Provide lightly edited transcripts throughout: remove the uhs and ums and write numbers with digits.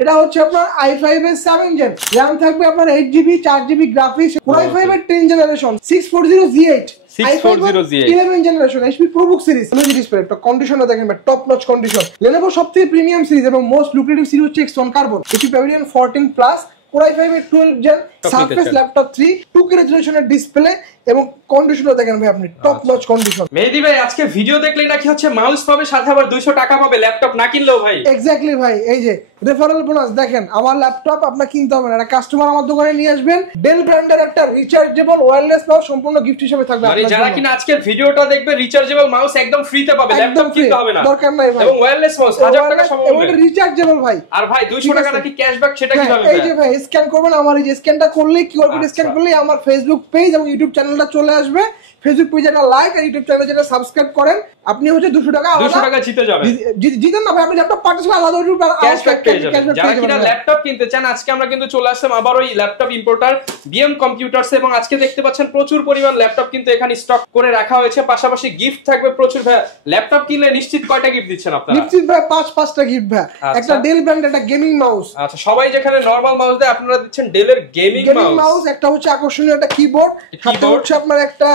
এটা হচ্ছে আপনার i5 এর 7 জেন, RAM থাকবে আপনার 8GB 4GB গ্রাফিক্স, i5 এর 10 generation 640Z8 11 generation HP ProBook series. LED display, তো কন্ডিশনটা দেখেন ভাই, টপ নচ কন্ডিশন। Lenovo সবথেকে প্রিমিয়াম সিরিজ এবং মোস্ট লুক্রেটিভ সিরিজ হচ্ছে X1 carbon, HP Pavilion 14 plus, Core i5 এর 12 জেন, সারফেস ল্যাপটপ 3 2K রেজোলিউশনের ডিসপ্লে এবং কন্ডিশনটা দেখেন ভাই আপনি, টপ নচ কন্ডিশন। মেহেদী ভাই আজকে ভিডিও দেখলেই নাকি হচ্ছে মাউস পাবে, সাথে আবার 200 টাকা পাবে ল্যাপটপ না কিনলেও ভাই। এক্স্যাক্টলি ভাই, এই যে রেফারেল বোনাস দেখেন, আমার ল্যাপটপ আপনার কিনতে হবে না, এটা কাস্টমার আমার দোকানে নিয়ে আসবেন, ডেল ব্র্যান্ডের একটা রিচার্জেবল ওয়্যারলেস মাউস সম্পূর্ণ গিফট হিসেবে থাকবে আপনার জন্য। যারা কিনা আজকের ভিডিওটা দেখবে রিচার্জেবল মাউস একদম ফ্রিতে পাবে, ল্যাপটপ কিনতে হবে না, দরকার নাই ভাই, এবং ওয়্যারলেস মাউস 1000 টাকা সমমূল্যে, এবং এটা রিচার্জেবল ভাই। আর ভাই 200 টাকা নাকি ক্যাশব্যাক, সেটা কিভাবে? এই যে ভাই স্ক্যান করবেন, আমার এই যে স্ক্যানটা করলেই, কিউআর কোড স্ক্যান করলেই আমার ফেসবুক পেজ এবং ইউটিউব চ্যানেলটা চলে আসবে। ফেসবুক পেজে একটা লাইক আর ইউটিউব চ্যানেলে যেটা সাবস্ক্রাইব করেন, আপনি হচ্ছে 200 টাকা জিতে যাবেন। জিতেন না ভাই, আপনি ল্যাপটপ পার্টিসিপেট আলাদা ক্যাশব্যাক পেয়ে যাবেন। যারা কিনা ল্যাপটপ কিনতে চান, আজকে আমরা কিন্তু চলে আসলাম আবার ওই ল্যাপটপ ইম্পোর্টার বিএম কম্পিউটারস, এবং আজকে দেখতে পাচ্ছেন প্রচুর পরিমাণ ল্যাপটপ কিন্তু এখানে স্টক করে রাখা হয়েছে, পাশাপাশি গিফট থাকবে প্রচুর। ভাই ল্যাপটপ কিনলে নিশ্চিত কয়টা গিফট দিচ্ছেন আপনারা? নিশ্চিত ভাই 5টা গিফট ভাই। একটা ডেল ব্র্যান্ড, একটা গেমিং মাউস। আচ্ছা, সবাই যেখানে নরমাল মাউস দেয়, আপনারা দিচ্ছেন ডেলের গেমিং মাউস। একটা হচ্ছে আকর্ষণীয় একটা কিবোর্ড, একটা হচ্ছে আপনার একটা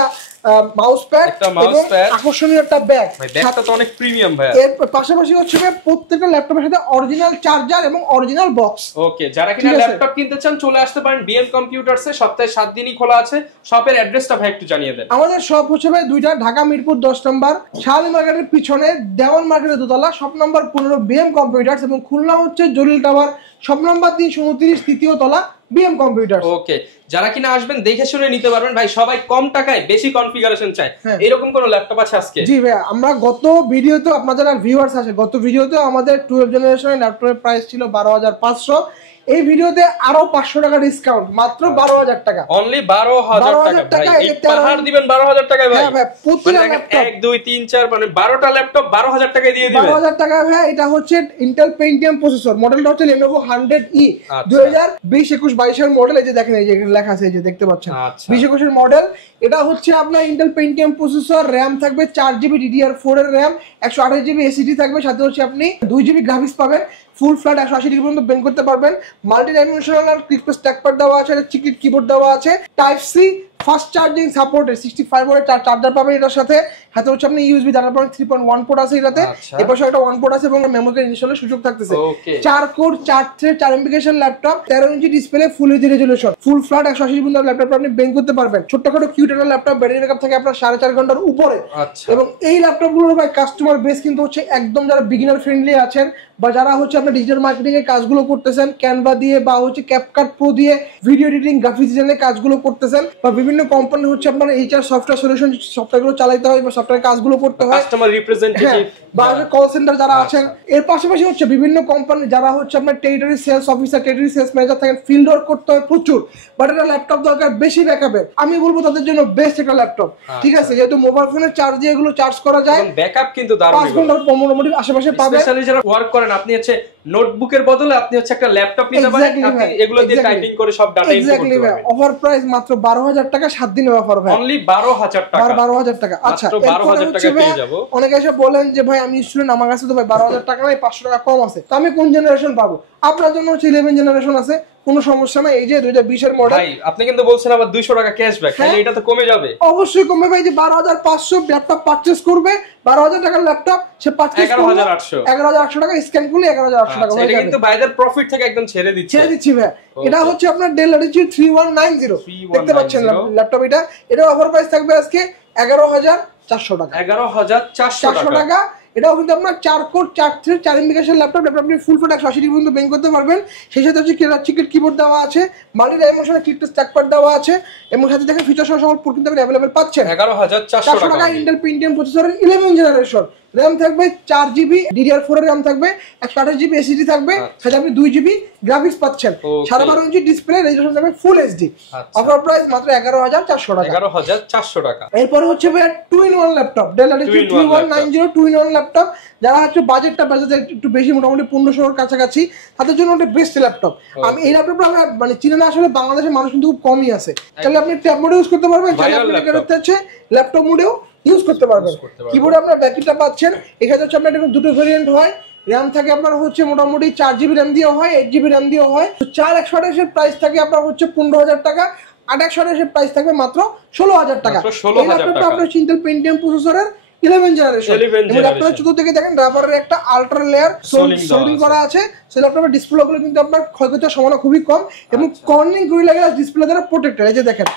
মাউস প্যাড, এবং আকর্ষণীয় একটা ব্যাগ। ভাই ব্যাগটা তো অনেক প্রিমিয়াম ভাই। এর পাশাপাশি হচ্ছে প্রত্যেকটা ল্যাপটপের সাথে অরিজিনাল চার্জার এবং অরিজিনাল বক্স। ওকে, যারা কিনা ল্যাপটপ কিনতে চান চলে আসতে পারেন বিএম কম্পিউটারসে, সপ্তাহে 7 দিনই খোলা আছে। শপের অ্যাড্রেসটা ভাই একটু জানিয়ে দেন। আমাদের শপ হচ্ছে ভাই দুইটা, ঢাকা মিরপুর 10 নম্বর, শাহালি মার্কেটের পিছনে দেওয়ান মার্কেটের দোতলা, শপ নাম্বার 15 বিএম কম্পিউটারস, এবং খুলনা হচ্ছে জলিল টাওয়ার, শপ নাম্বার 329 তৃতীয় তলা বিএম কম্পিউটারস। ওকে, যারা কিনা আসবেন দেখে শুনে নিতে পারবেন ভাই। সবাই কম টাকায় বেশি কনফিগারেশন চায়, এরকম কোন ল্যাপটপ আছে আজকে? জি ভাই, আমরা গত ভিডিওতে আপনাদের ভিউয়ার্স আছে, গত ভিডিওতে আমাদের 12 জেনারেশনের ল্যাপটপের প্রাইস ছিল 12,500। এই ভিডিওতে আরো 500 টাকা ডিসকাউন্ট, মাত্র 12,000 টাকা, অনলি 12,000 টাকা। ভাই এই পাহাড় দিবেন 12,000 টাকায় ভাই। হ্যাঁ ভাই, প্রতিটা ল্যাপটপ 1 2 3 4 মানে 12টা ল্যাপটপ 12,000 টাকায় দিয়ে দিবেন। 12,000 টাকা ভাই। এটা হচ্ছে ইন্টেল পেন্টিয়াম প্রসেসর, মডেলটা হচ্ছে Lenovo 100E 2020-21 22 এর মডেল। এই যে দেখেন, এই যে লেখা আছে, এই যে দেখতে পাচ্ছেন 20-21 এর মডেল। এটা হচ্ছে আপনার ইন্টেল পেন্টিয়াম প্রসেসর, RAM থাকবে 4GB DDR4 এর RAM, 128GB SSD থাকবে, সাথে হচ্ছে আপনি 2GB গ্রাফিক্স পাবেন, ফুল ফ্ল্যাট 180 ডিগ্রি পর্যন্ত বেন্ড করতে পারবেন, মাল্টি ডাইমেনশনাল ক্লিকপ্রেস ট্র্যাকপ্যাড দেওয়া আছে, চিকলিট কিবোর্ড দেওয়া আছে, type C fast charging supported 65 ওয়াটের চার্জার পাবেন এটার সাথে। হাতে হচ্ছে আপনি ইউএসবি ডাটা পয়েন্ট 3.1 পোর্ট আছে এটাতে, এপাশে একটা 1 পোর্ট আছে এবং মেমোরি কার্ড ইনস্টলের সুযোগ থাকতেছে। 4 কোর 4 থ্রেড 4 এমবিকেশন laptop, 13 inch display, full HD resolution, full flat 180 degree পর্যন্ত ল্যাপটপ আপনি বেন্ড করতে পারবেন। ছোটখাটো কিউট একটা ল্যাপটপ, ব্যাটারি ব্যাকআপ থাকে আপনার 4.5 ঘন্টার উপরে। এবং এই ল্যাপটপগুলোর ভাই কাস্টমার বেস কিন্তু হচ্ছে একদম যারা বিগিনার ফ্রেন্ডলি আছেন, বা যারা হচ্ছে আপনার ডিজিটাল মার্কেটিং এর কাজগুলো করতেছেন ক্যানভা দিয়ে, বা হচ্ছে ক্যাপকাট প্রো দিয়ে ভিডিও এডিটিং গ্রাফিক্স ডিজাইনের কাজগুলো করতেছেন, বা বিভিন্ন কোম্পানি হচ্ছে আপনার এইচআর সফটওয়্যার সলিউশন সফটওয়্যারগুলো চালাতে হয় বা সফটওয়্যার কাজগুলো করতে হয়, কাস্টমার রিপ্রেজেন্টেটিভ বা কল সেন্টার যারা আছেন। এর পাশাপাশি হচ্ছে বিভিন্ন কোম্পানি যারা হচ্ছে আপনার territory sales officer, territory sales manager থাকেন, ফিল্ড ওয়ার্ক করতে হয় প্রচুর, বাট একটা ল্যাপটপ দরকার বেশি ব্যাকআপের। আমি বলবো তাদের জন্য বেস্ট একটা ল্যাপটপ, ঠিক আছে, যেহেতু মোবাইল ফোনের চার্জ দিয়ে এগুলো চার্জ করা যায়, ব্যাকআপ কিন্তু দারুণ, 5 ঘন্টার মোটামুটি আশেপাশে পাবেন। স্পেশালি যারা ওয়ার্ক করেন, আপনি হচ্ছে নোটবুকের বদলে আপনি হচ্ছে একটা ল্যাপটপ নিতে পারেন, আপনি এগুলো দিয়ে টাইপিং করে সব ডাটা এন্ট্রি করতে পারবেন। অফার প্রাইস মাত্র 12,000 টাকা, 7 দিনের অফার ভাই, অনলি 12,000 টাকা। 12,000 টাকা। আচ্ছা, 12,000 টাকা পেয়ে যাব। অনেকে এসে বলেন যে ভাই আমি স্টুডেন্ট, আমার কাছে তো ভাই 12,000 টাকা নাই, 500 টাকা কম আছে, তো আমি কোন জেনারেশন পাবো? আপনার জন্য হচ্ছে 11 জেনারেশন আছে, কোনো সমস্যা নাই। এই যে 2020 এর মডেল ভাই, আপনি কিন্তু বলছেন আবার 200 টাকা ক্যাশব্যাক, তাহলে এটা তো কমে যাবে। অবশ্যই কমবে ভাই। যে 12,500 ল্যাপটপ পারচেজ করবে, 12,000 টাকার ল্যাপটপ সে পারচেজ করবে 11,800 টাকা, স্ক্যান করলে 11,800 টাকা হয়ে যাবে। এটা কিন্তু বাইদের প্রফিট থেকে একদম ছেড়ে দিচ্ছি ভাই। এটা হচ্ছে আপনার ডেল ল্যাটিটিউড 3190, দেখতে পাচ্ছেন ল্যাপটপ। এটা অফার প্রাইস থাকবে আজকে 11,400 টাকা, 11,400 টাকা। এটাও কিন্তু আপনার 4 কোর 4 থ্রেড 4 এমবিকেশন ল্যাপটপ, আপনি ফুল ফ্ল্যাট 180 ডিগ্রি পর্যন্ত বেন্ড করতে পারবেন। সেই সাথে হচ্ছে চিকলিট কিবোর্ড দেওয়া আছে, মাল্টি ডাইমেনশনাল ক্লিকপ্রেস ট্র্যাকপ্যাড দেওয়া আছে, এবং সাথে দেখেন ফিচার সহ সকল পোর্ট কিন্তু আপনি अवेलेबल পাচ্ছেন। 11,400 টাকা। ইন্টেল পেন্টিয়াম প্রসেসরের 11 জেনারেশন, RAM থাকবে 4GB DDR4 এর RAM থাকবে, 128GB SSD থাকবে, সাথে আপনি 2GB গ্রাফিক্স পাচ্ছেন, 12.5 ইঞ্চি ডিসপ্লে, রেজোলিউশন থাকবে ফুল এইচডি। অফার প্রাইস মাত্র 11,400 টাকা, 11,400 টাকা। এরপর হচ্ছে ভাই 2-in-1 laptop, del Latitude 3190 2-in-1 laptop. যারা হচ্ছে বাজেটটা একটু বেশি, মোটামুটি 1500 এর কাছাকাছি, তাদের জন্য একটা বেস্ট ল্যাপটপ। আমি এই ল্যাপটপটা মানে চিনে না, আসলে বাংলাদেশের মানুষ কিন্তু খুব কমই আছে। তাহলে আপনি ট্যাব মোডে ইউজ করতে পারবেন, ল্যাপটপ মোডেও ইউজ করতে পারবেন। কিবোর্ডে আপনার ব্যাকলিটটা পাচ্ছেন, এখানে হচ্ছে আপনার দুটো ভেরিয়েন্ট হয়, র্যাম থাকে আপনার হচ্ছে মোটামুটি 4GB র্যাম দিয়ে হয়, 8GB র্যাম দিয়ে হয়। তো 4128 এর প্রাইস থাকে আপনার হচ্ছে 15,000 টাকা, 828 এর প্রাইস থাকবে মাত্র 16,000 টাকা। এই ল্যাপটপটা আপনার ইন্টেল পেন্টিয়াম প্রসেসরের 11 জেনারেশন। এবং ল্যাপটপের চতুর্দিকে দেখেন রাবারের একটা আল্ট্রা লেয়ার সোলিং করা আছে। সেই ল্যাপটপের ডিসপ্লেগুলো কিন্তু আপনার ক্ষয়ক্ষতির সম্ভাবনা খুবই কম এবং কর্নিং গরিলা গ্লাস ডিসপ্লে দ্বারা প্রোটেক্টেড। এই যে দেখেন,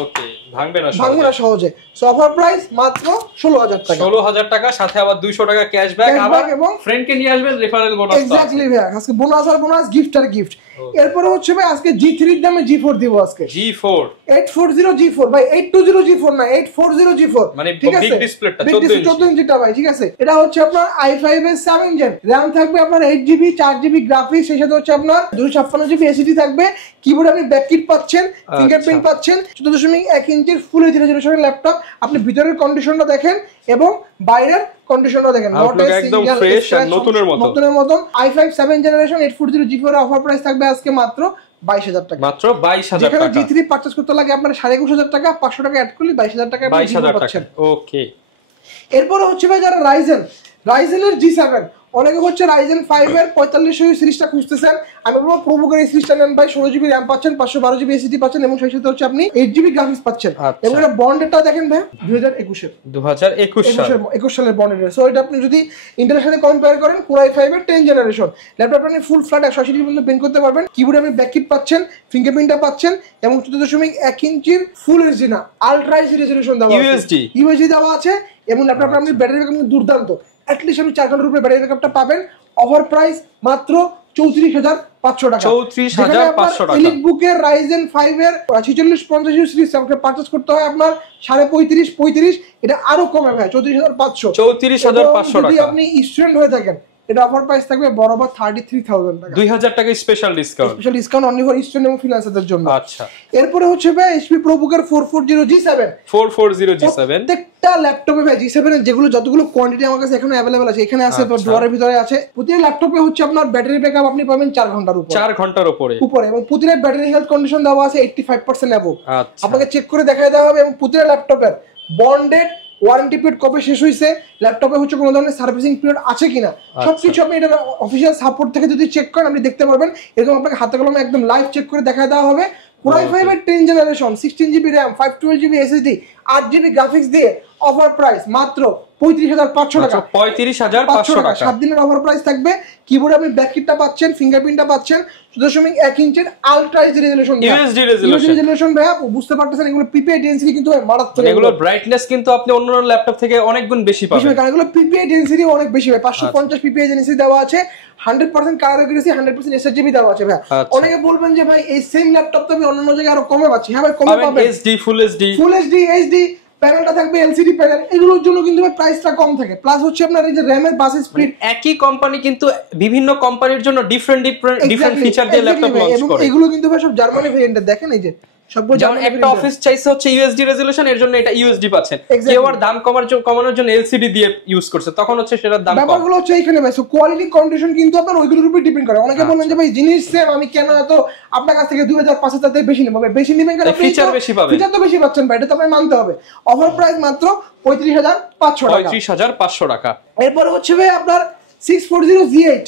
ওকে, ভাঙবে না সহজে। সো অফার প্রাইস মাত্র 16,000 টাকা। 16,000 টাকা, সাথে আবার 200 টাকা ক্যাশব্যাক, আবার এবং ফ্রেন্ডকে নিয়ে আসবেন রেফারেল বোনাস। এক্স্যাক্টলি ভাই, আজকে বোনাস আর বোনাস, গিফট আর গিফট। এরপরে হচ্ছে ভাই আজকে G3 এর দামে G4 দিব। আজকে G4 840 G4 ভাই, 820 G4 না, 840 G4, মানে বিগ ডিসপ্লেটা 14 ইঞ্চিটা ভাই, ঠিক আছে। এটা হচ্ছে আপনার i5 এর 7 জেন, র‍্যাম থাকবে আপনার 8GB, 4GB গ্রাফিক্স, সেই সাথে হচ্ছে আপনার 256GB এসএসডি থাকবে। কিবোর্ডে আপনি ব্যাককিট পাচ্ছেন, ফিঙ্গারপ্রিন্ট পাচ্ছেন। 14.1 ইঞ্চির ফুল এইচডি রেজোলিউশনের ল্যাপটপ। আপনি ভিতরের কন্ডিশনটা দেখেন এবং বাইরের কন্ডিশনটা দেখেন, একদম ফ্রেশ আর নতুনের মতো। i5 7 জেনারেশন 840 G4 এর অফার প্রাইস থাকবে আজকে মাত্র 22,000 টাকা। মাত্র 22,000 টাকা। যেখানে G3 পারচেজ করতে লাগে আপনার 21,500 টাকা, 500 টাকা অ্যাড করলে 22,000 টাকা পাচ্ছেন। ওকে। এরপরে হচ্ছে ভাই যারা রাইজেনের G7, অনেকে হচ্ছে রাইজেন 5 এর 4500 সিরিজটা খুঁজতেছেন, আমি বলবো প্রোবুকের এই সিরিজটা নেন ভাই। 16GB র‍্যাম পাচ্ছেন, 512GB এসএসডি পাচ্ছেন এবং সেই সাথে হচ্ছে আপনি 8GB গ্রাফিক্স পাচ্ছেন। এবং এটা বন্ডেডটা দেখেন ভাই 2021 সালের বন্ডেড। সো এটা আপনি যদি ইন্টেলের সাথে কম্পেয়ার করেন, Core i5 এর 10 জেনারেশন ল্যাপটপটা আপনি ফুল ফ্ল্যাট 180 ডিগ্রি পর্যন্ত বেন্ড করতে পারবেন। কিবোর্ডে আপনি ব্যাককিট পাচ্ছেন, ফিঙ্গারপ্রিন্টটা পাচ্ছেন এবং 14.1 ইঞ্চির ফুল এইচডি না, আলট্রা এইচডি রেজোলিউশন দেওয়া আছে, ইউএসডি দেওয়া আছে এবং ল্যাপটপটা আপনি ব্যাটারি ব্যাকআপ দুর্দান্ত, অ্যাটলিস্ট আপনি 4 ঘন্টার উপরে ব্যাটারি ব্যাকআপটা পাবেন। অফার প্রাইস মাত্র 34,500 টাকা। 34,500 টাকা। এলিটবুকের রাইজেন 5 এর 4650 সিরিজ আপনাকে পারচেজ করতে হয় আপনার 35.5 এটা আরো কমে ভাই 34,500 টাকা। যদি আপনি স্টুডেন্ট হয়ে থাকেন, এটা অফার প্রাইস থাকবে বরাবর 33,000 টাকা, 2,000 টাকা special discount only for student এবং ফ্রিল্যান্সারদের জন্য। আচ্ছা, এরপরে হচ্ছে ভাই HP ProBook 440 G7 প্রত্যেকটা ল্যাপটপে ভাই G7 এর যেগুলো যতগুলো কোয়ান্টিটি আমার কাছে এখনো अवेलेबल আছে, এখানে আছে তো ড্রয়ারের ভিতরে আছে। প্রতিটা ল্যাপটপে হচ্ছে আপনার ব্যাটারি ব্যাকআপ আপনি পাবেন 4 ঘন্টার উপরে এবং প্রতিটা ব্যাটারি হেলথ কন্ডিশন দেওয়া আছে 85% অ্যাবভ। আপনাকে চেক করে দেখায় দেওয়া হবে এবং প্রতিটা ল্যাপটপের বন্ডেড ওয়ারেন্টি পিরিয়ড কবে শেষ হয়েছে, ল্যাপটপে হচ্ছে কোনো ধরনের সার্ভিসিং পিরিয়ড আছে কিনা, সবকিছু আপনি এটা অফিসিয়াল সাপোর্ট থেকে যদি চেক করেন আপনি দেখতে পারবেন। এরকম আপনাকে হাতে কলমে একদম লাইভ চেক করে দেখায় দেওয়া হবে। Core i5 এর 10 generation 16GB RAM, 512GB SSD, 8GB graphics দিয়ে অফার প্রাইস মাত্র 35,500 টাকা। 35,500 টাকা। 7 দিনের অফার প্রাইস থাকবে। কিবোর্ডে আপনি ব্যাককিটটা পাচ্ছেন, ফিঙ্গারপ্রিন্টটা পাচ্ছেন, 14.1 ইঞ্চির আলট্রা এইচডি রেজোলিউশন ভাই। বুঝতে পারতেছেন এগুলো পিপিআই ডেনসিটি কিন্তু মারাত্মক, এগুলো ব্রাইটনেস কিন্তু আপনি অন্যান্য ল্যাপটপ থেকে অনেক গুণ বেশি পাবেন, কারণ এগুলো পিপিআই ডেনসিটি অনেক বেশি ভাই। 550 পিপিআই ডেনসিটি দেওয়া আছে, 100% কালার অ্যাকুরেসি, 100% এসএসডি দেওয়া আছে ভাই। অনেকে বলবেন যে ভাই এই সেম ল্যাপটপ তো আমি অন্যান্য জায়গায় আরো কমে পাচ্ছি। হ্যাঁ ভাই, কমে পাবেন। এসডি ফুল এইচডি প্যানেলটা থাকবে এলসিডি প্যানেল, এগুলোর জন্য কিন্তু প্রাইসটা কম থাকে। প্লাস হচ্ছে আপনার এই যে র‍্যামের বাস স্পিড, একই কোম্পানি কিন্তু বিভিন্ন কোম্পানির জন্য ডিফারেন্ট ফিচার দিয়ে ল্যাপটপ লঞ্চ করে। এগুলো কিন্তু ভাই সব জার্মানি ভেরিয়েন্ট। দেখেন এই যে সবগুলো যেমন একটা অফিস চাইছে হচ্ছে ইউএসডি রেজোলিউশন, এর জন্য এটা ইউএসডি পাচ্ছেন। কেউ আর দাম কমানোর জন্য এলসিডি দিয়ে ইউজ করছে, তখন হচ্ছে সেটার দাম কম। ব্যাপারগুলো হচ্ছে এইখানে ভাই। সো কোয়ালিটি কন্ডিশন কিন্তু আপনার ওইগুলোর উপর ডিপেন্ড করে। অনেকে বলেন যে ভাই জিনিস সেম, আমি কেন এত আপনার কাছ থেকে 2,000-5,000 থেকে বেশি নেব? বেশি নেবেন কারণ ফিচার বেশি পাবেন, ফিচার তো বেশি পাচ্ছেন ভাই, এটা তো আপনাকে মানতে হবে। অফার প্রাইস মাত্র 35,500 টাকা। 35,500 টাকা। এরপর হচ্ছে ভাই আপনার 640 G8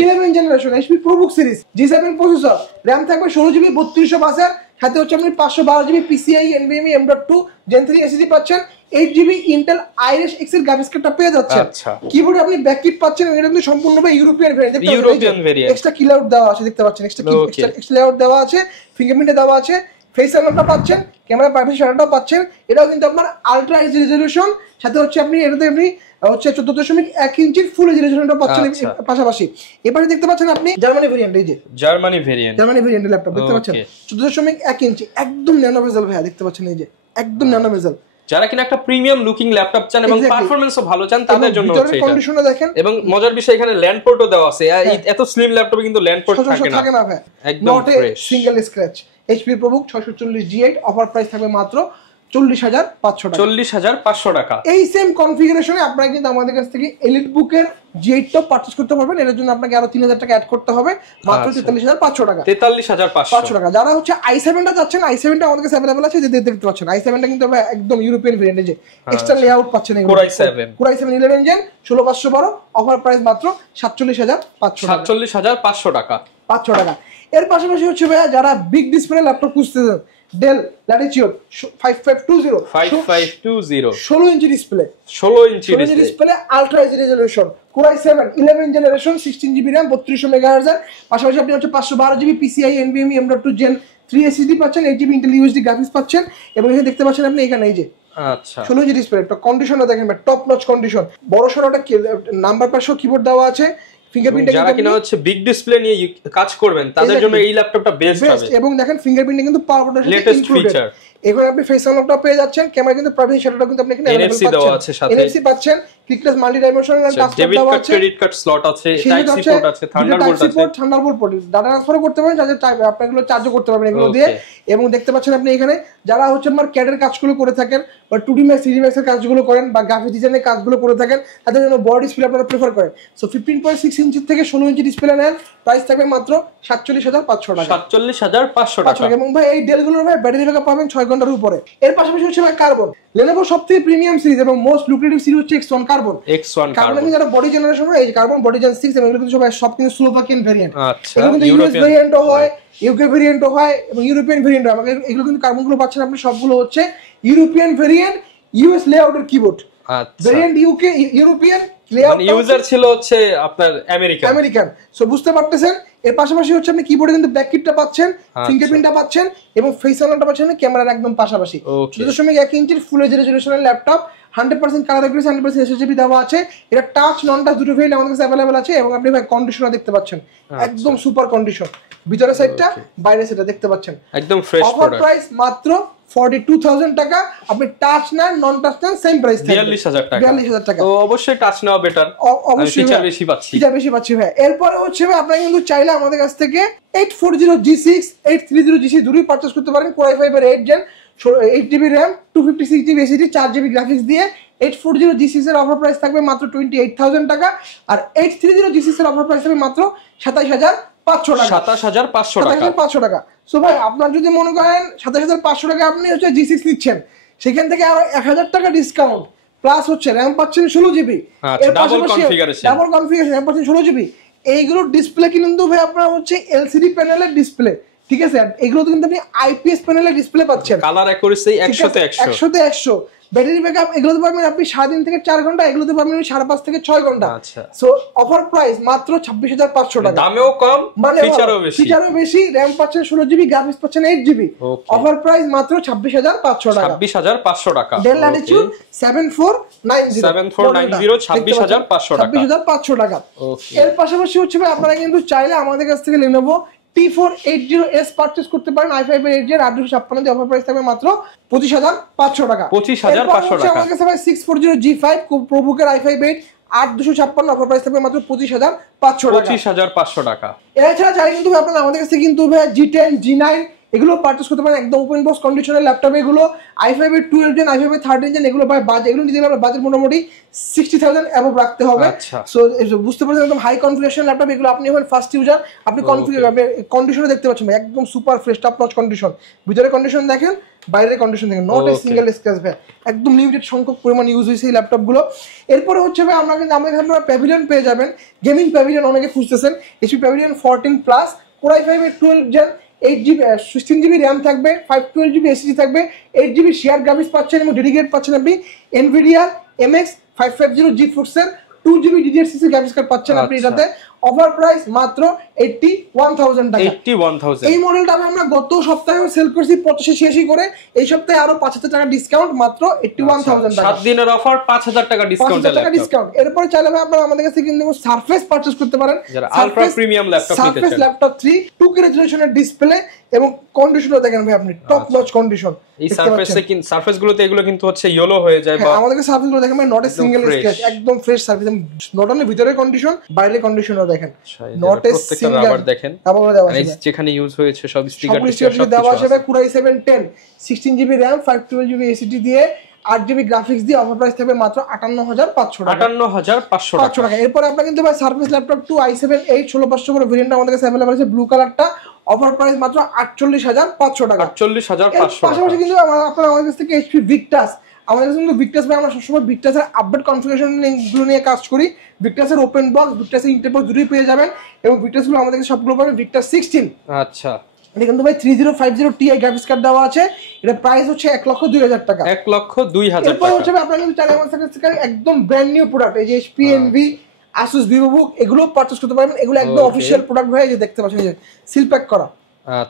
11 generation HP ProBook series G7 processor, RAM থাকবে 16GB 3200 বাসের, সাথে হচ্ছে আপনি 512GB PCIe NVMe M.2 Gen 3 SSD পাচ্ছেন, 8GB Intel Iris X এর গ্রাফিক্স কার্ডটা পেয়ে যাচ্ছেন। কিবোর্ডে আপনি ব্যাককিট পাচ্ছেন, এটা কিন্তু সম্পূর্ণভাবে ইউরোপিয়ান ভেরিয়েন্ট। এক্সট্রা কি লেআউট দেওয়া আছে, দেখতে পাচ্ছেন এক্সট্রা লেআউট দেওয়া আছে, ফিঙ্গারপ্রিন্টে দেওয়া আছে, ফেস আনলকটা পাচ্ছেন, ক্যামেরা প্রাইভেসি শাটারটাও পাচ্ছেন। এটাও কিন্তু আপনার আলট্রা এইচডি রেজোলিউশন, সাথে হচ্ছে আপনি এটাতে আপনি হচ্ছে 14.1 ইঞ্চির ফুল এইচডি রেজোলিউশনটা পাচ্ছেন পাশাপাশি। এবারে দেখতে পাচ্ছেন আপনি জার্মানি ভেরিয়েন্ট, এই যে জার্মানি ভেরিয়েন্ট ল্যাপটপ দেখতে পাচ্ছেন 14.1 ইঞ্চি, একদম ন্যানো বেজেল ভাই, দেখতে পাচ্ছেন এই যে একদম ন্যানো বেজেল। যারা কিনা একটা প্রিমিয়াম লুকিং ল্যাপটপ চান এবং পারফরম্যান্সও ভালো চান তাদের জন্য হচ্ছে এটা। কন্ডিশনটা দেখেন এবং মজার বিষয় এখানে ল্যান্ড পোর্টও দেওয়া আছে। এত স্লিম ল্যাপটপে কিন্তু ল্যান্ড পোর্ট থাকে না ভাই, একদম fresh, single scratch. HP ProBook 640 G8 offer price থাকবে মাত্র 40,500 টাকা। 40,500 টাকা। এই সেম কনফিগারেশনে আপনারা কিন্তু আমাদের কাছ থেকে এলিট বুকের G8 টপ পারচেজ করতে পারবেন। এর জন্য আপনাকে আরো 3,000 টাকা অ্যাড করতে হবে, মাত্র 43,500 টাকা। 43,500 টাকা। যারা হচ্ছে i7 টা যাচ্ছেন, i7 টা আমাদের কাছে अवेलेबल আছে, যে দেখতে পাচ্ছেন i7 টা কিন্তু একদম ইউরোপিয়ান ভেরিয়েন্টে, যে এক্সট্রা লেআউট পাচ্ছেন এগুলো। Core i7 11 gen 16512, offer price মাত্র 47,500 টাকা। 47,500 টাকা। 500 টাকা। এর পাশাপাশি হচ্ছে ভাইয়া যারা বিগ ডিসপ্লে ল্যাপটপ খুঁজতেছেন, Dell Latitude 5520 16 inch display, 16 inch display, ultra H resolution, Core i7 11 generation, 16GB RAM, 3200 MHz এর পাশাপাশি আপনি হচ্ছে 512GB PCIe NVMe M.2 Gen 3 SSD পাচ্ছেন, 8GB Intel USD গ্রাফিক্স পাচ্ছেন, এবং এখানে দেখতে পাচ্ছেন আপনি এখানে এই যে আচ্ছা 16 ইঞ্চি ডিসপ্লে, একটা কন্ডিশনটা দেখেন ভাই, টপ নচ কন্ডিশন, বড় সরো একটা নাম্বার প্যাড সহ কিবোর্ড দেওয়া আছে। যারা কিনা হচ্ছে বিগ ডিসপ্লে নিয়ে কাজ করবেন তাদের জন্য এই ল্যাপটপটা বেস্ট হবে। এবং দেখেন ফিঙ্গারপ্রিন্টিং কিন্তু পাওয়ার লেটেস্ট ফিচার। এখানে আপনি ফেস আনলকটা পেয়ে যাচ্ছেন, ক্যামেরা কিন্তু প্রাইভেসি শাটারটা কিন্তু আপনি এখানে NFC দেওয়া আছে, সাথে NFC পাচ্ছেন, ক্লিকলেস মাল্টি ডাইমেনশনাল টাচ দেওয়া আছে, ক্রেডিট কার্ড স্লট আছে, টাইপ সি পোর্ট আছে, থান্ডারবোল্ট পোর্ট, ডাটা ট্রান্সফার করতে পারেন, চার্জার টাইপ আপনি এগুলো চার্জও করতে পারবেন এগুলো দিয়ে। এবং দেখতে পাচ্ছেন আপনি এখানে যারা হচ্ছে আমার CAD এর কাজগুলো করে থাকেন, বা 2D Max 3D Max এর কাজগুলো করেন, বা গ্রাফিক ডিজাইনের কাজগুলো করে থাকেন, তাদের জন্য বড় ডিসপ্লে আপনারা প্রেফার করেন। সো 15.6 ইঞ্চি থেকে 16 ইঞ্চি ডিসপ্লে নেন, প্রাইস থাকবে মাত্র 47,500 টাকা। 47,500 টাকা। এবং ভাই এই ডেলগুলোর ভাই ব্যাটারি ব্যাকআপ পাবেন 6 ঘন্টার উপরে। এর পাশাপাশি হচ্ছে ভাই কার্বন, Lenovo সবথেকে প্রিমিয়াম সিরিজ এবং মোস্ট লুক্রেটিভ সিরিজ হচ্ছে X1 কার্বন। কার্বন যারা বডি জেনারেশন হয়, এই কার্বন বডি জেন 6, এবং এগুলো কিন্তু সব কিন্তু স্লোভাকিয়ান ভেরিয়েন্ট। আচ্ছা, এগুলো কিন্তু ইউএস ভেরিয়েন্টও হয়, ইউকে ভেরিয়েন্টও হয়, এবং ইউরোপিয়ান ভেরিয়েন্ট হয়। আমাদের এগুলো কিন্তু কার্বনগুলো পাচ্ছেন আপনি সবগুলো হচ্ছে ইউরোপিয়ান ভেরিয়েন্ট, ইউএস লেআউটের কিবোর্ড। আচ্ছা, ভেরিয়েন্ট ইউকে ইউরোপিয়ান, লেআউট মানে ইউজার ছিল হচ্ছে আপনার আমেরিকান। সো বুঝতে পারতেছেন। এর পাশাপাশি হচ্ছে আপনি কিবোর্ডে কিন্তু ব্যাক কিটটা পাচ্ছেন, ফিঙ্গারপ্রিন্টটা পাচ্ছেন, এবং ফেস আনলকটা পাচ্ছেন ক্যামেরার একদম পাশাপাশি। 2.1 ইঞ্চির ফুল এইচ রেজোলিউশনের ল্যাপটপ, 100% কালার অ্যাকুরেসি, 100% SSD দেওয়া আছে। এটা টাচ নন টাচ দুটো ভেরিয়েন্ট আমাদের কাছে अवेलेबल আছে, এবং আপনি ভাই কন্ডিশনার দেখতে পাচ্ছেন, একদম সুপার কন্ডিশন, ভিতরের সাইডটা বাইরের সাইডটা দেখতে পাচ্ছেন, একদম ফ্রেশ প্রোডাক্ট। অফার প্রাইস মাত্র 42,000 টাকা। আপনি টাচ নেন নন টাচ নেন সেম প্রাইস থাকবে 42,000 টাকা। 42,000 টাকা। তো অবশ্যই টাচ নেওয়া বেটার, অবশ্যই ফিচার বেশি পাচ্ছি, ভাই। এরপরে হচ্ছে ভাই আপনারা কিন্তু চাইলে আমাদের কাছ থেকে 840G6 830G6 দুটোই পারচেজ করতে পারেন। Core i5 এর 8 gen 8GB RAM 256GB SSD 4GB graphics দিয়ে 840G6 এর অফার প্রাইস থাকবে মাত্র 28,000 টাকা, আর 830G6 এর অফার প্রাইস থাকবে মাত্র 27,500 টাকা। 27,500 টাকা। সো ভাই আপনার যদি মনে করেন 27,500 টাকা আপনি হচ্ছে G6 নিচ্ছেন, সেখান থেকে আরো 1,000 টাকা ডিসকাউন্ট, প্লাস হচ্ছে RAM পাচ্ছেন 16GB, ডাবল কনফিগারেশন RAM পাচ্ছেন 16GB। এইগুলোর ডিসপ্লে কিন্তু ভাই আপনার হচ্ছে LCD প্যানেলের ডিসপ্লে, ঠিক আছে? এগুলো কিন্তু আপনি IPS প্যানেলের ডিসপ্লে পাচ্ছেন, কালার অ্যাকুরেসি 100 ব্যাটারি ব্যাকআপ এগুলোতে পাবেন আপনি 3.5 থেকে 4 ঘন্টা, এগুলোতে পাবেন 5.5 থেকে 6 ঘন্টা। আচ্ছা, সো অফার প্রাইস মাত্র 26,500 টাকা। দামেও কম, ফিচারও বেশি, RAM পাচ্ছেন 16GB, গ্রাফিক্স পাচ্ছেন 8GB। অফার প্রাইস মাত্র 26,500 টাকা। 26,500 টাকা। ডেল ল্যাটিটিউড 7490 26,500 টাকা। 26,500 টাকা। এর পাশাপাশি হচ্ছে ভাই আপনারা কিন্তু চাইলে আমাদের কাছ থেকে Lenovo T480S পারচেজ করতে পারেন, i5 এর 8 জেন 856 দিয়ে অফার প্রাইস থাকবে মাত্র 25,500 টাকা। 25,500 টাকা। আমাদের কাছে ভাই 640G5 প্রোবুকের i5 8 8,256 অফার প্রাইস থাকবে মাত্র 25,500 টাকা। 25,500 টাকা। এছাড়া চাইলে কিন্তু আপনারা আমাদের কাছে কিন্তু ভাই G10 G9 এগুলো পারচেজ করতে পারেন, একদম ওপেন বক্স কন্ডিশনের ল্যাপটপ এগুলো। i5 এর 12 জেন, i5 এর 13 জেন, এগুলো ভাই বাজেট, এগুলো নিতে গেলে বাজেট মোটামুটি 60,000 অ্যাবভ রাখতে হবে। সো বুঝতে পারছেন একদম হাই কনফিগারেশন ল্যাপটপ এগুলো। আপনি এখন ফার্স্ট ইউজার, আপনি কন্ডিশনে দেখতে পাচ্ছেন ভাই, একদম super fresh top notch condition. ভিতরে কন্ডিশন দেখেন, বাইরের কন্ডিশন দেখেন, নট এ সিঙ্গেল স্ক্র্যাচ ভাই, একদম লিমিটেড সংখ্যক পরিমাণ ইউজ হয়েছে এই ল্যাপটপগুলো। এরপরে হচ্ছে ভাই আমরা কিন্তু আমাদের আপনারা প্যাভিলিয়ন পেয়ে যাবেন, গেমিং প্যাভিলিয়ন অনেকে খুঁজতেছেন, HP pavilion 14 plus, Core i5 এর 12 জেন 8GB 16GB RAM থাকবে, 512GB SSD থাকবে, 8GB শেয়ার গ্রাফিক্স পাচ্ছেন, এবং ডেডিকেটেড পাচ্ছেন আপনি NVIDIA MX 550 GeForce এর 2GB DDR6 গ্রাফিক্স কার্ড পাচ্ছেন আপনি এটাতে। অফার প্রাইস মাত্র 81,000 টাকা। 81,000। এই মডেলটা আমরা গত সপ্তাহে সেল করছি 85-86 করে, এই সপ্তাহে আরো 5,000 টাকা ডিসকাউন্ট, মাত্র 81,000 টাকা। 7 দিনের অফার, 5,000 টাকা ডিসকাউন্ট। এরপর চাইলে ভাই আপনারা আমাদের কাছে কিন্তু সারফেস পারচেজ করতে পারেন, যারা আলট্রা প্রিমিয়াম ল্যাপটপ নিতে চান। সারফেস ল্যাপটপ 3 2K রেজোলিউশনের ডিসপ্লে, এবং কন্ডিশনও দেখেন ভাই আপনি টপ নচ কন্ডিশন। এই সারফেস গুলোতে এগুলো কিন্তু হচ্ছে ইয়েলো হয়ে যায়, বা আমাদের কাছে সারফেস গুলো দেখেন ভাই, নট এ সিঙ্গেল স্ক্র্যাচ, একদম ফ্রেশ সারফেস, নট অনলি ভিতরের কন্ডিশন, বাইরের কন্ডিশনও দেখেন নট এ সিঙ্গেল রাবার দেখেন রাবার দেওয়া আছে যেখানে ইউজ হয়েছে সব স্টিকার সব দেওয়া আছে Core i7-10 16GB RAM 512GB SSD দিয়ে 8GB গ্রাফিক্স দিয়ে অফার প্রাইস থাকবে মাত্র 58500 টাকা 58500 টাকা। এরপর আপনারা কিন্তু ভাই সারফেস ল্যাপটপ 2 i7 16500 করে ভেরিয়েন্ট আমাদের কাছে अवेलेबल আছে ব্লু কালারটা অফার প্রাইস মাত্র 48500 টাকা 48500 পাশাপাশি কিন্তু আপনারা আমাদের কাছ থেকে HP Victus আমাদের কাছে কিন্তু Victus ভাই আমরা সবসময় Victus-এর আপডেট কনফিগারেশন গুলো নিয়ে কাজ করি Victus-এর ওপেন বক্স Victus-এর ইন্টারপোর্ট দুটোই পেয়ে যাবেন এবং Victus গুলো আমাদের কাছে সবগুলো পাবেন Victus 16 আচ্ছা এটা কিন্তু ভাই 3050 Ti গ্রাফিক্স কার্ড দেওয়া আছে এটা প্রাইস হচ্ছে 1,02,000 টাকা 1,02,000 এরপর হচ্ছে আপনারা কিন্তু চাইলে আমাদের কাছে একদম ব্র্যান্ড নিউ প্রোডাক্ট এই যে HP Envy Asus VivoBook এগুলো পারচেজ করতে পারবেন এগুলো একদম অফিশিয়াল প্রোডাক্ট ভাই যে দেখতে পাচ্ছেন এই যে সিল প্যাক করা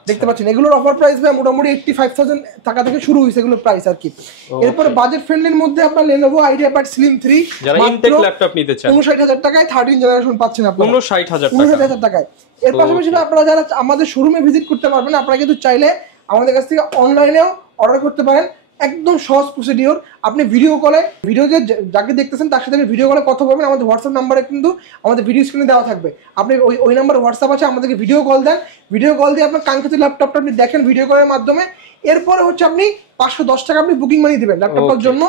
দেখতে পাচ্ছেন এগুলোর অফার প্রাইস ভাই মোটামুটি 85,000 টাকা থেকে শুরু হইছে এগুলোর প্রাইস আর কি এরপর বাজেট ফ্রেন্ডলির মধ্যে আপনারা Lenovo IdeaPad Slim 3 যারা ইনটেক ল্যাপটপ নিতে চান 59000 টাকায় 13 জেনারেশন পাচ্ছেন আপনারা 59000 টাকায় এর পাশাপাশি আপনারা যারা আমাদের শোরুমে ভিজিট করতে পারবেন আপনারা কিন্তু চাইলে আমাদের কাছ থেকে অনলাইনেও অর্ডার করতে পারেন একদম সহজ প্রসিডিওর আপনি ভিডিও কলে ভিডিওতে যাকে দেখতেছেন তার সাথে ভিডিও কলে কথা বলবেন আমাদের হোয়াটসঅ্যাপ নাম্বারে কিন্তু আমাদের ভিডিও স্ক্রিনে দেওয়া থাকবে আপনি ওই নাম্বারে হোয়াটসঅ্যাপ আছে আমাদেরকে ভিডিও কল দেন ভিডিও কল দিয়ে আপনার কাঙ্ক্ষিত ল্যাপটপটা আপনি দেখেন ভিডিও কলের মাধ্যমে এরপরে হচ্ছে আপনি 510 টাকা আপনি বুকিং মানি দিবেন ল্যাপটপটার জন্য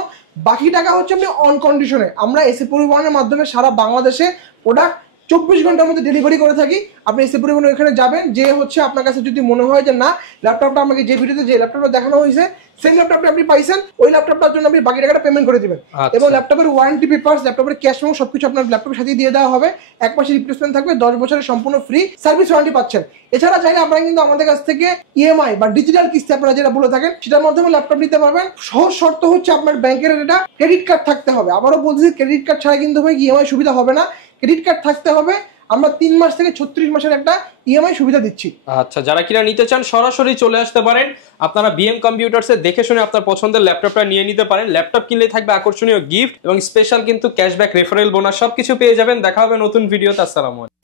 বাকি টাকা হচ্ছে আপনি অন কন্ডিশনে আমরা এসি পরিবহনের মাধ্যমে সারা বাংলাদেশে প্রোডাক্ট 24 ঘন্টার মধ্যে ডেলিভারি করে থাকি আপনি এসি পরিবহন ওখানে যাবেন যে হচ্ছে আপনার কাছে যদি মনে হয় যে না ল্যাপটপটা আমাকে যে ভিডিওতে যে ল্যাপটপটা দেখানো হয়েছে সেম ল্যাপটপটা আপনি পাইছেন ওই ল্যাপটপটার জন্য আপনি বাকি টাকাটা পেমেন্ট করে দিবেন এবং ল্যাপটপের ওয়ারেন্টি পেপারস ল্যাপটপের ক্যাশ মেমো সবকিছু আপনার ল্যাপটপের সাথে দিয়ে দেওয়া হবে 1 মাসের রিপ্লেসমেন্ট থাকবে 10 বছরের সম্পূর্ণ ফ্রি সার্ভিস ওয়ারেন্টি পাচ্ছেন এছাড়া চাইলে আপনারা কিন্তু আমাদের কাছ থেকে ইএমআই বা ডিজিটাল কিস্তি আপনারা যেটা বলে থাকেন সেটার মাধ্যমে ল্যাপটপ নিতে পারবেন সহজ শর্ত হচ্ছে আপনার ব্যাংকের এটা ক্রেডিট কার্ড থাকতে হবে আবারও বলছি ক্রেডিট কার্ড ছাড়া কিন্তু ভাই ইএমআই সুবিধা হবে না ক্রেডিট কার্ড থাকতে হবে আমরা 3 মাস থেকে 36 মাসের একটা ইএমআই সুবিধা দিচ্ছি আচ্ছা যারা কিনা নিতে চান সরাসরি চলে আসতে পারেন আপনারা বিএম কম্পিউটারসে দেখে শুনে আপনার পছন্দের ল্যাপটপটা নিয়ে নিতে পারেন ল্যাপটপ কিনলে থাকবে আকর্ষণীয় গিফট এবং স্পেশাল কিন্তু ক্যাশব্যাক রেফারেল বোনাস সবকিছু পেয়ে যাবেন দেখা হবে নতুন ভিডিওতে আসসালামু আলাইকুম